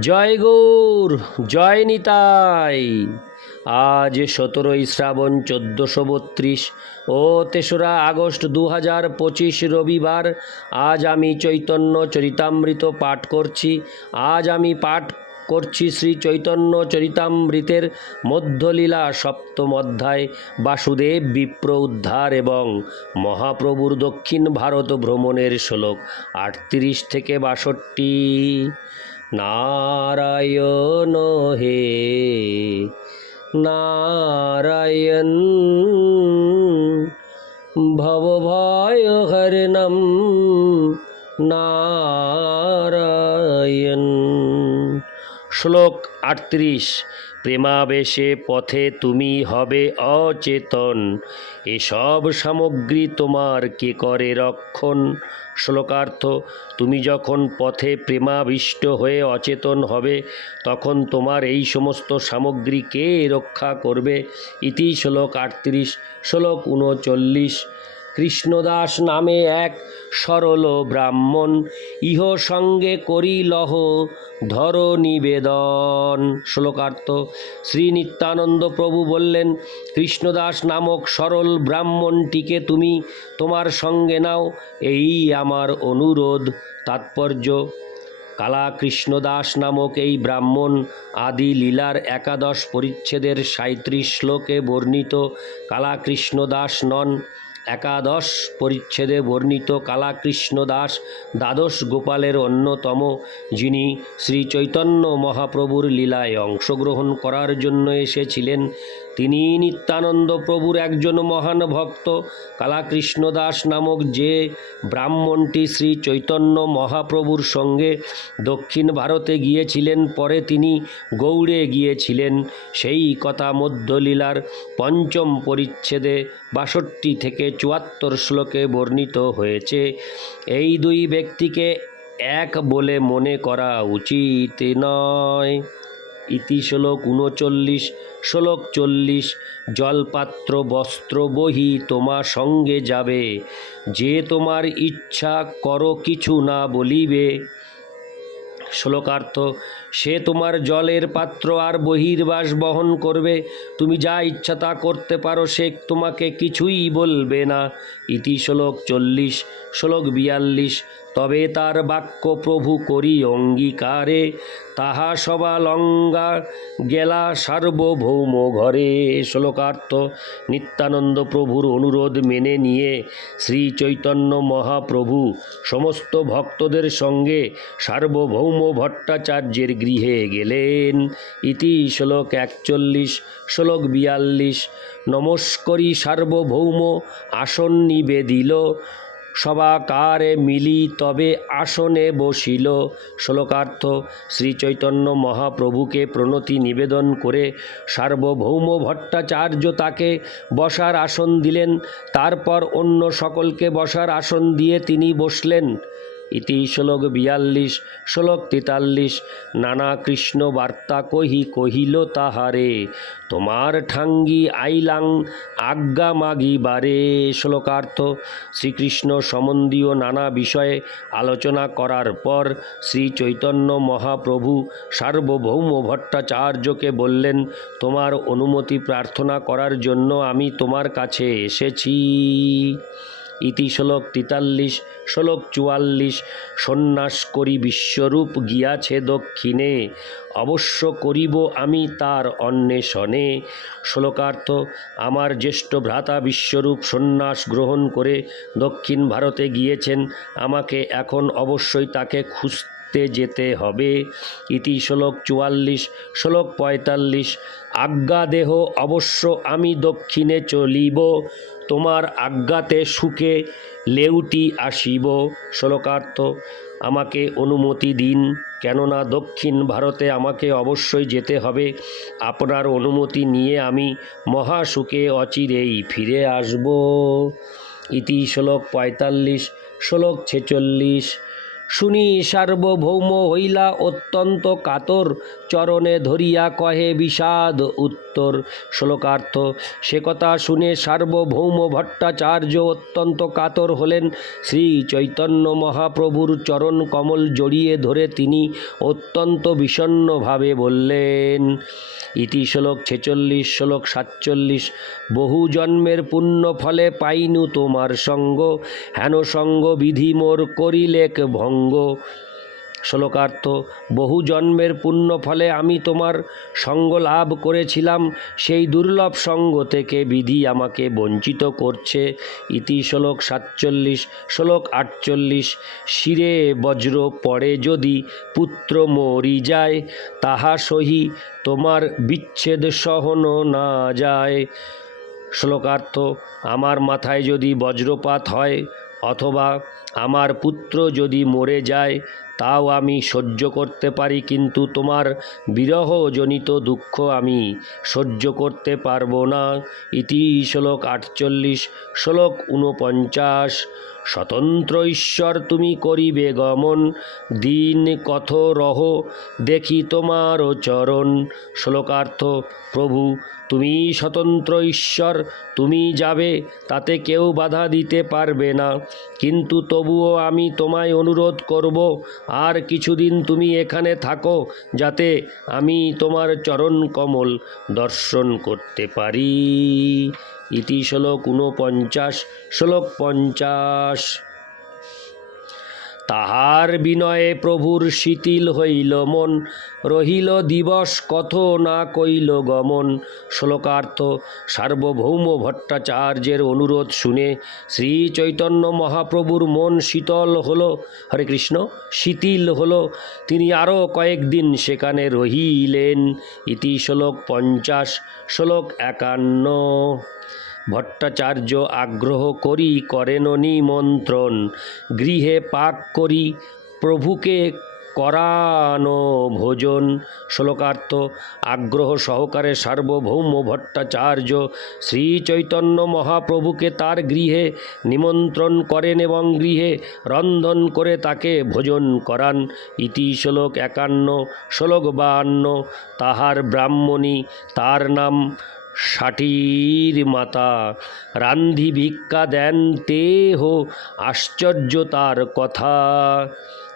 জয় গৌর, জয় নিতাই। আজ সতেরোই শ্রাবণ চোদ্দোশো বত্রিশ ও তেসরা আগস্ট দু হাজার পঁচিশ রবিবার, আজ আমি চৈতন্য চরিতামৃত পাঠ করছি। আজ আমি পাঠ করছি শ্রী চৈতন্য চরিতামৃতের মধ্যলীলা সপ্তম অধ্যায়, বাসুদেব বিপ্র উদ্ধার এবং মহাপ্রভুর দক্ষিণ ভারত ভ্রমণের শ্লোক আটত্রিশ থেকে বাষট্টি। নারায়ণ হে নারায়ণ ভবভয় হরণম নারায়ণ। শ্লোক আটত্রিশ। প্রেমাবেশে পথে তুমি হবে অচেতন। এসব সামগ্রী তোমার কে করে রক্ষণ? শ্লোকার্থ, তুমি যখন পথে প্রেমাবিষ্ট হয়ে অচেতন হবে, তখন তোমার এই সমস্ত সামগ্রী কে রক্ষা করবে? ইতি শ্লোক আটত্রিশ, শ্লোক উনচল্লিশ। কৃষ্ণদাস নামে এক সরল ব্রাহ্মণ, ইহ সঙ্গে করিলহ ধর নিবেদন। শ্লোকার্থ, শ্রী নিত্যানন্দ প্রভু বললেন, কৃষ্ণদাস নামক সরল ব্রাহ্মণটিকে তুমি তোমার সঙ্গে নাও, এই আমার অনুরোধ, তাৎপর্য। কালা কৃষ্ণদাস নামক এই ব্রাহ্মণ আদি লীলার একাদশ পরিচ্ছেদের সাঁত্রিশ শ্লোকে বর্ণিত কালা কৃষ্ণদাস নন। একাদশ পরিচ্ছেদে বর্ণিত কালাকৃষ্ণ দাস দ্বাদশ গোপালের অন্যতম, যিনি শ্রী চৈতন্য মহাপ্রভুর লীলায় অংশগ্রহণ করার জন্য এসেছিলেন। তিনি নিত্যানন্দ প্রভুর একজন মহান ভক্ত। কালাকৃষ্ণ দাস নামক যে ব্রাহ্মণটি শ্রী চৈতন্য মহাপ্রভুর সঙ্গে দক্ষিণ ভারতে গিয়েছিলেন, পরে তিনি গৌড়ে গিয়েছিলেন। সেই কথা মধ্যলীলার পঞ্চম পরিচ্ছেদে বাষট্টি থেকে চুয়াত্তর শ্লোকে বর্ণিত হয়েছে। এই দুই ব্যক্তিকে এক বলে মনে করা উচিত নয়। ইতি শ্লোক উনচল্লিশ, শ্লোক চল্লিশ, জলপাত্র, বস্ত্র, বহি তোমার সঙ্গে যাবে। যে তোমার ইচ্ছা করো কিছু না বলিবে। শ্লোকার্থ সে তোমার জলের পাত্র আর বহির্বাস বহন করবে। তুমি যা ইচ্ছা তা করতে পারো, সে তোমাকে কিছুই বলবে না। ইতি শ্লোক চল্লিশ, শ্লোক বিয়াল্লিশ, তবে তার বাক্য প্রভু করি অঙ্গীকারে। তাহা সবা লঙ্গা গেলা সার্বভৌম ঘরে। শ্লোকার্থ নিত্যানন্দ প্রভুর অনুরোধ মেনে নিয়ে শ্রী চৈতন্য মহাপ্রভু সমস্ত ভক্তদের সঙ্গে সার্বভৌম ভট্টাচার্যের গৃহে গেলেন। ইতি শ্লোক একচল্লিশ, শ্লোক বিয়াল্লিশ। নমস্করি সার্বভৌম, আসন নিবেদিল। সবাকারে মিলি তবে আসনে বসিল। শ্লোকার্থ শ্রী চৈতন্য মহাপ্রভুকে প্রণতি নিবেদন করে সার্বভৌম ভট্টাচার্য তাকে বসার আসন দিলেন। তারপর অন্য সকলকে বসার আসন দিয়ে তিনি বসলেন। ইতি শ্লোক বিয়াল্লিশ, শ্লোক তেতাল্লিশ, নানা কৃষ্ণ বার্তা কহি কহিল তাহারে, তোমার ঠাঙ্গি আইলাং আজ্ঞা মাগিবারে শ্লোকার্থ, শ্রীকৃষ্ণ সম্বন্ধীয় নানা বিষয়ে আলোচনা করার পর শ্রী চৈতন্য মহাপ্রভু সার্বভৌম ভট্টাচার্যকে বললেন, তোমার অনুমতি প্রার্থনা করার জন্য আমি তোমার কাছে এসেছি। ইতি শ্লোক তেতাল্লিশ, শ্লোক চুয়াল্লিশ, সন্ন্যাস করি বিশ্বরূপ গিয়াছে দক্ষিণে, অবশ্য করিব আমি তার অন্বেষণে। শ্লোকার্থ, আমার জ্যেষ্ঠ ভ্রাতা বিশ্বরূপ সন্ন্যাস গ্রহণ করে দক্ষিণ ভারতে গিয়েছেন, আমাকে এখন অবশ্যই তাকে খুঁজতে যেতে হবে। ইতি শ্লোক চুয়াল্লিশ, শ্লোক পঁয়তাল্লিশ আজ্ঞা দেহ অবশ্য আমি দক্ষিণে চলিব, তোমার আজ্ঞাতে সুখে লেউটি আসিব। শ্লোকার্থ, আমাকে অনুমতি দিন, কেননা দক্ষিণ ভারতে আমাকে অবশ্যই যেতে হবে। আপনার অনুমতি নিয়ে আমি মহাসুখে অচিরেই ফিরে আসব। ইতি শ্লোক পঁয়তাল্লিশ, শ্লোক ছেচল্লিশ শুনি সার্বভৌম হইলা অত্যন্ত কাতর, চরণে ধরিয়া কহে বিষাদ উত্তর। শ্লোকার্থ, সে কথা শুনে সার্বভৌম ভট্টাচার্য অত্যন্ত কাতর হলেন। শ্রী চৈতন্য মহাপ্রভুর চরণ কমল জড়িয়ে ধরে তিনি অত্যন্ত বিষণ্ণভাবে বললেন, ইতি শ্লোক ছেচল্লিশ, শ্লোক সাতচল্লিশ, বহু জন্মের পুণ্য ফলে পাইনু তোমার সঙ্গ। হেন সঙ্গ বিধি মোর করিলেক ভঙ্গ। শ্লোকার্থ, বহু জন্মের পুণ্য ফলে আমি তোমার সঙ্গ লাভ করেছিলাম। সেই দুর্লভ সঙ্গ থেকে বিধি আমাকে বঞ্চিত করছে। ইতি শ্লোক সাতচল্লিশ, শ্লোক আটচল্লিশ, শিরে বজ্র পড়ে যদি পুত্র মরি যায়, তাহা সহি তোমার বিচ্ছেদ সহন না যায়। শ্লোকার্থ, আমার মাথায় যদি বজ্রপাত হয় অথবা আমার পুত্র যদি মরে যায়, তাও আমি সহ্য করতে পারি, কিন্তু তোমার বিরহজনিত দুঃখ আমি সহ্য করতে পারব না। ইতি শ্লোক আটচল্লিশ, শ্লোক ঊনপঞ্চাশ, স্বতন্ত্র ঈশ্বর তুমি করিবে গমন, দিন কত রহ, দেখি তোমারও চরণ। শ্লোকার্থ, প্রভু তুমি স্বতন্ত্র ঈশ্বর, তুমি যাবে, তাতে কেউ বাধা দিতে পারবে না। কিন্তু তবুও আমি তোমায় অনুরোধ করব, আর কিছুদিন তুমি এখানে থাকো, যাতে আমি তোমার চরণ কমল দর্শন করতে পারি। ইতি শ্লোক ঊনপঞ্চাশ, শ্লোক পঞ্চাশ। তাহার বিনয়ে প্রভুর শিথিল হইল মন। রহিল দিবস কত না কইল গমন। শ্লোকার্থ সার্বভৌম ভট্টাচার্যের অনুরোধ শুনে শ্রী চৈতন্য মহাপ্রভুর মন শীতল হলো। হরে কৃষ্ণ, শিথিল হল। তিনি আরও কয়েকদিন সেখানে রহিলেন। ইতি শ্লোক পঞ্চাশ, শ্লোক একান্ন। ভট্টাচার্য আগ্রহ করি করেন নিমন্ত্রণ, গৃহে পাক করি, প্রভুকে করানো ভোজন। শ্লোকার্থ, আগ্রহ সহকারে সার্বভৌম ভট্টাচার্য শ্রী চৈতন্য মহাপ্রভুকে তার গৃহে নিমন্ত্রণ করেন এবং গৃহে রন্ধন করে তাকে ভোজন করান। ইতি শ্লোক একান্ন, শ্লোক বাহান্ন, তাহার ব্রাহ্মণী তার নাম ষাটির মাতা রান্ধি ভিক্ষা দেন তেহ আশ্চর্য তার কথা।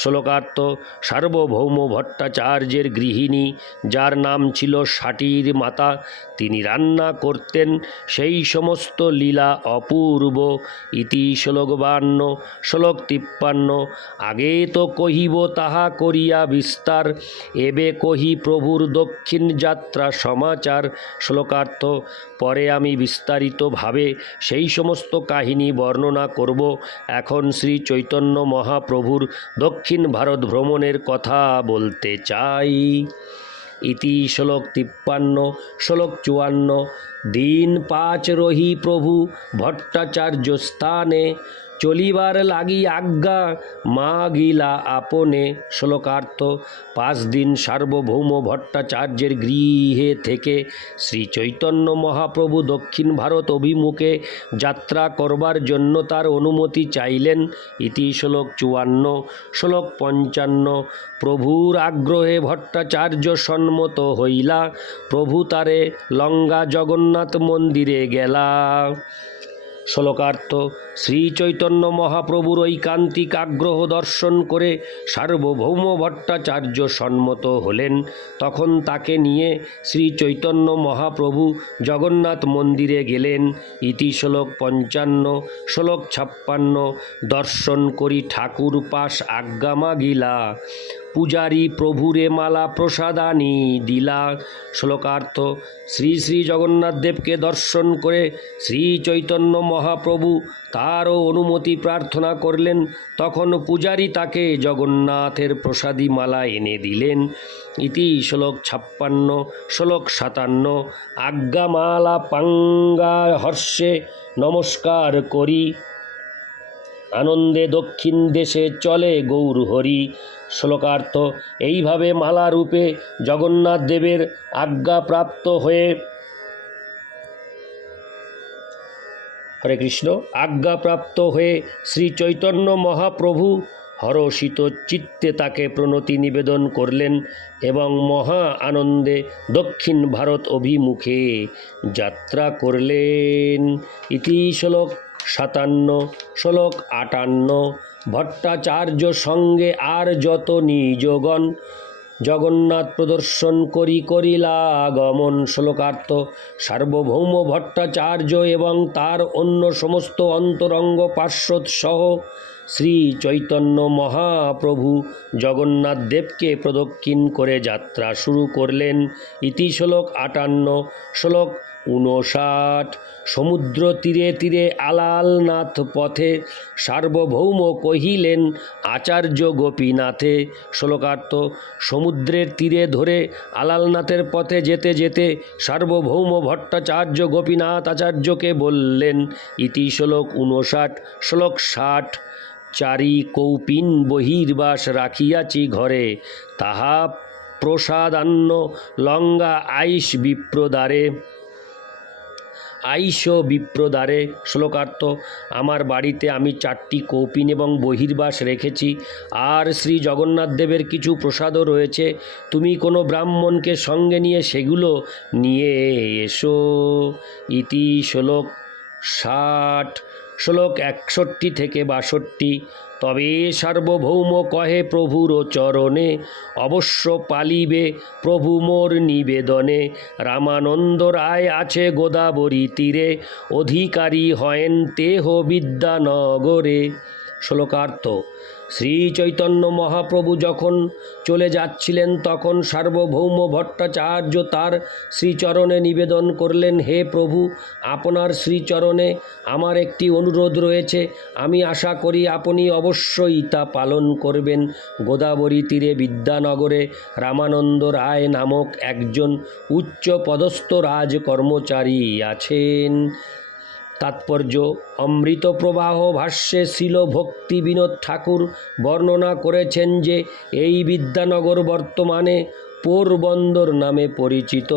শ্লোকার্থ সার্বভৌম ভট্টাচার্যের গৃহিণী, যার নাম ছিল ষাটির মাতা, তিনি রান্না করতেন সেই সমস্ত লীলা অপূর্ব। ইতি শ্লোক বান্ন শ্লোক তিপ্পান্ন, আগে তো কহিব তাহা করিয়া বিস্তার, এবে কহি প্রভুর দক্ষিণ যাত্রা সমাচার। শ্লোকার্থ, পরে আমি বিস্তারিতভাবে সেই সমস্ত কাহিনী বর্ণনা করব। এখন শ্রী চৈতন্য মহাপ্রভুর দক্ষিণ ভারত ভ্রমণের কথা বলতে চাই। ইতি শ্লোক তিপ্পান্ন, শ্লোক চুয়ান্ন। দিন পাঁচ রহি প্রভু ভট্টাচার্য স্থানে চলিবার লাগি আজ্ঞা মা গিলা আপনে। শ্লোকার্থ, পাঁচ দিন সার্বভৌম ভট্টাচার্যের গৃহে থেকে শ্রী চৈতন্য মহাপ্রভু দক্ষিণ ভারত অভিমুখে যাত্রা করবার জন্য তার অনুমতি চাইলেন। ইতি শ্লোক চুয়ান্ন, শ্লোক পঞ্চান্ন, প্রভুর আগ্রহে ভট্টাচার্য সম্মত হইলা, প্রভু তারে লঙ্গা জগন্নাথ মন্দিরে গেলা। শ্লোকার্থ শ্রী চৈতন্য মহাপ্রভুর ঐকান্তিক আগ্রহ দর্শন করে সার্বভৌম ভট্টাচার্য সম্মত হলেন। তখন তাকে নিয়ে শ্রী চৈতন্য মহাপ্রভু জগন্নাথ মন্দিরে গেলেন। ইতি শ্লোক পঞ্চান্ন, শ্লোক ছাপ্পান্ন, দর্শন করি ঠাকুর পাশ আজ্ঞা মাগিলা। পূজারী প্রভুরে মালা প্রসাদানি দিলা শ্লোকার্থ। শ্রী শ্রী জগন্নাথ দেবকে দর্শন করে শ্রী চৈতন্য মহাপ্রভু তারও অনুমতি প্রার্থনা করলেন। তখন পূজারী তাকে জগন্নাথের প্রসাদী মালা এনে দিলেন। ইতি শ্লোক ছাপ্পান্ন, শ্লোক সাতান্ন, আজ্ঞামালা পাঙ্গা হর্ষে নমস্কার করি। আনন্দে দক্ষিণ দেশে চলে গৌর হরি। শ্লোকার্থ, এইভাবে মালা রূপে জগন্নাথ দেবের আজ্ঞাপ্রাপ্ত হয়ে হরে কৃষ্ণ আজ্ঞাপ্রাপ্ত হয়ে শ্রী চৈতন্য মহাপ্রভু হরষিত চিত্তে তাকে প্রণতি নিবেদন করলেন এবং মহা আনন্দে দক্ষিণ ভারত অভিমুখে যাত্রা করলেন। ইতি শ্লোক সাতান্ন, শ্লোক আটান্ন, ভট্টাচার্য সঙ্গে আর যত নিজগণ জগন্নাথ প্রদর্শন করি করিলা করিলাগমন শ্লোকার্থ, সার্বভৌম ভট্টাচার্য এবং তার অন্য সমস্ত অন্তরঙ্গ পার্শ্বদ সহ শ্রী চৈতন্য মহাপ্রভু জগন্নাথ দেবকে প্রদক্ষিণ করে যাত্রা শুরু করলেন। ইতি শ্লোক আটান্ন, শ্লোক ঊনষাট। সমুদ্র তীরে তীরে আলালনাথ পথে সার্বভৌম কহিলেন, আচার্য গোপীনাথে, শ্লোকার্থ, সমুদ্রের তীরে ধরে আলালনাথের পথে যেতে যেতে সার্বভৌম ভট্টাচার্য গোপীনাথ আচার্যকে বললেন, ইতি শ্লোক ঊনষাট, শ্লোক ষাট। চারি কৌপিন বহির্বাস রাখিয়াছি ঘরে, তাহা প্রসাদান্ন লঙ্গা আইস বিপ্রদারে। আইস বিপ্রদারে, শ্লোকার্থ, আমার বাড়িতে আমি চারটি কৌপিন এবং বহির্বাস রেখেছি, আর শ্রী জগন্নাথ দেবের কিছু প্রসাদও রয়েছে, তুমি কোনো ব্রাহ্মণকে সঙ্গে নিয়ে সেগুলো নিয়ে এসো। ইতি শ্লোক ষাট। শ্লোক একষট্টি থেকে বাষট্টি, তবে সার্বভৌম কহে প্রভুর চরণে, অবশ্য পালিবে প্রভু মোর নিবেদনে। রামানন্দ রায় আছে গোদাবরী তীরে, অধিকারী হয়েন তেহ বিদ্যানগরে। শ্লোকার্থ শ্রী চৈতন্য মহাপ্রভু যখন চলে যাচ্ছিলেন, তখন সার্বভৌম ভট্টাচার্য তার শ্রীচরণে নিবেদন করলেন, হে প্রভু, আপনার শ্রীচরণে আমার একটি অনুরোধ রয়েছে। আমি আশা করি আপনি অবশ্যই তা পালন করবেন। গোদাবরী তীরে বিদ্যানগরে রামানন্দ রায় নামক একজন উচ্চ পদস্থ রাজ কর্মচারী আছেন। তাৎপর্য অমৃত প্রবাহ ভাষ্যে শিল ভক্তি বিনোদ ঠাকুর বর্ণনা করেছেন যে, এই বিদ্যানগর বর্তমানে পোরবন্দর নামে পরিচিত।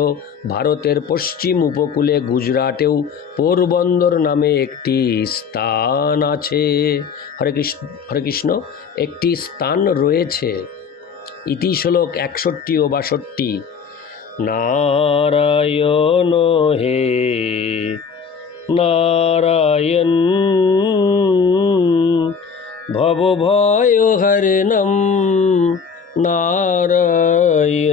ভারতের পশ্চিম উপকূলে গুজরাটেও পোরবন্দর নামে একটি স্থান আছে। হরে কৃষ্ণ হরে কৃষ্ণ, একটি স্থান রয়েছে। ইতি শ্লোক একষট্টি ও বাষট্টি। নারায়ণ হে নারায়ণ ভব ভয় হরণম নারায়ণ